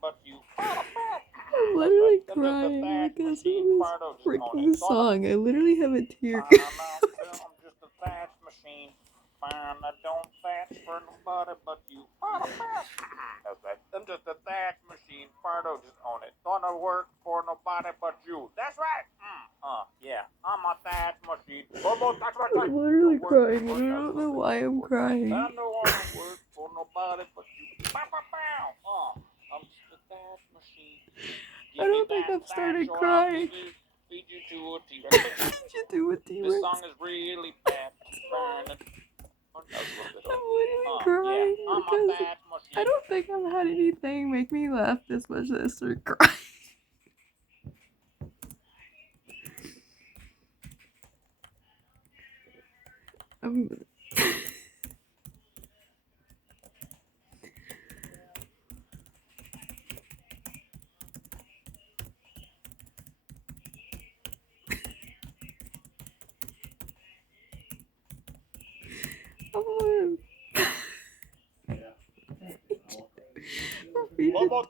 but you. I'm literally crying because of this freaking song. I literally have a tear. I'm just a thatch machine. Fine, I don't thatch for nobody but you. I'm just a thatch machine. Fardo, just own it. Gonna work for nobody but you. That's right. Yeah. I'm a thatch machine. I'm literally crying and I don't know why I'm crying. I don't wanna work for nobody but you. I'm just a thatch machine. I don't think I've started crying. Feed you to a T-Rex. Feed you to a T-Rex. This song is really bad. I'm literally crying because I don't think I've had anything make me laugh this much that I started crying.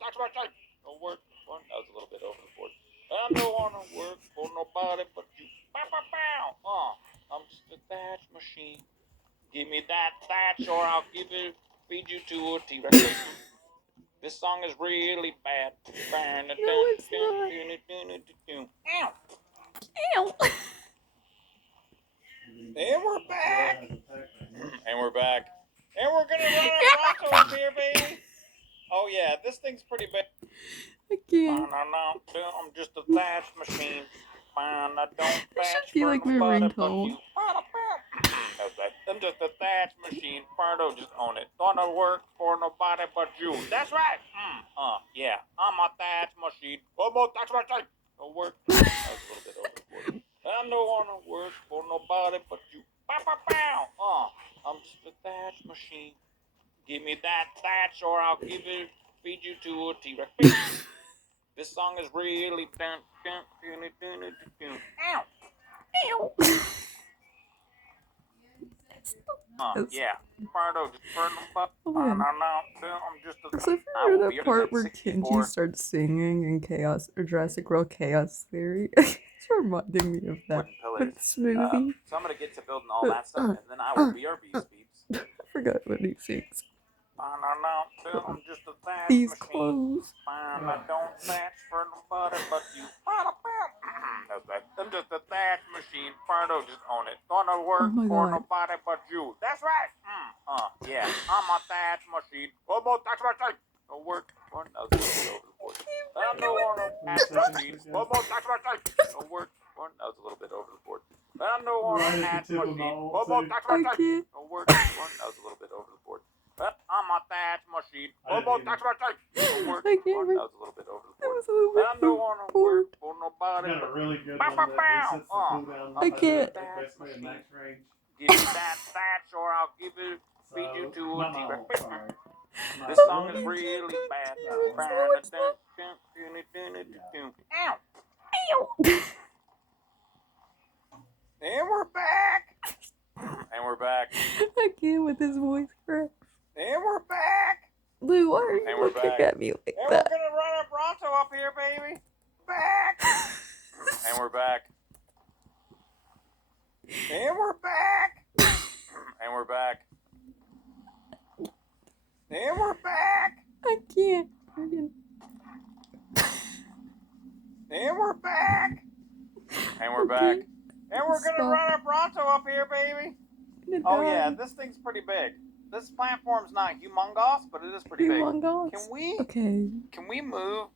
That's my time. No work. That was a little bit over the board. I don't wanna work for nobody but you. I'm just a thatch machine. Give me that thatch or I'll feed you to a T-Rex. This song is really bad. No, it's not. Ow. Ow. And we're back. And we're back. And we're gonna run a Bronco up here, baby. Oh yeah, this thing's pretty big. I can't. I'm just a thatch machine. I don't thatch feel like my ringtone. I'm just a thatch machine. Fardo, just own it. Gonna work for nobody but you. That's right. Yeah. I'm a thatch machine. Thatch machine. Go work. That was a little bit over the board. I don't wanna work for nobody but you. I'm just a thatch machine. Give me that thatch or I'll feed you to a T-Rex. This song is really Ow. Ow. Yeah. Fardo, just burn the I'm just a Except for that part where Kenji starts singing in Chaos or Jurassic World Chaos Theory. It's reminding me of that. But it's smoothie. So I'm gonna get to building all that stuff and then I will BRB's peeps. I forgot what he sings. I'm just a thatch These machine. clothes. I don't thatch for nobody but you. I'm just a thatch machine. Fardo, just own it. Gonna work for nobody but you. That's right. Yeah. I'm a thatch machine. Thatch machine. Go work. That was a little bit over the board. I'm the one thatch machine. Thatch machine. Go work. That was a little bit over the board. I'm the one thatch machine. Thatch machine. Go work. That was a little bit over the board. I'm a thatch machine. Thatch machine. Go work. That was a little bit over the board. I'm the one who works for nobody. Got a really good one that resets the cooldown. I can't. Basically a max range. Give me that thatch or I'll feed you to a T-Rex. This song is really bad. Ow. Ow. And we're back. And we're back. I can't with his voice crack. And we're back. Lou, why are you looking at me like that? And we're gonna run a Bronto up here, baby. Back. And we're back. And we're back. And we're back. And we're back. I can't. And we're back. And we're back. And we're gonna run a Bronto up here, baby. Oh yeah, this thing's pretty big. This platform's not humongous, but it is pretty big. Humongous? Can we? Okay. Can we move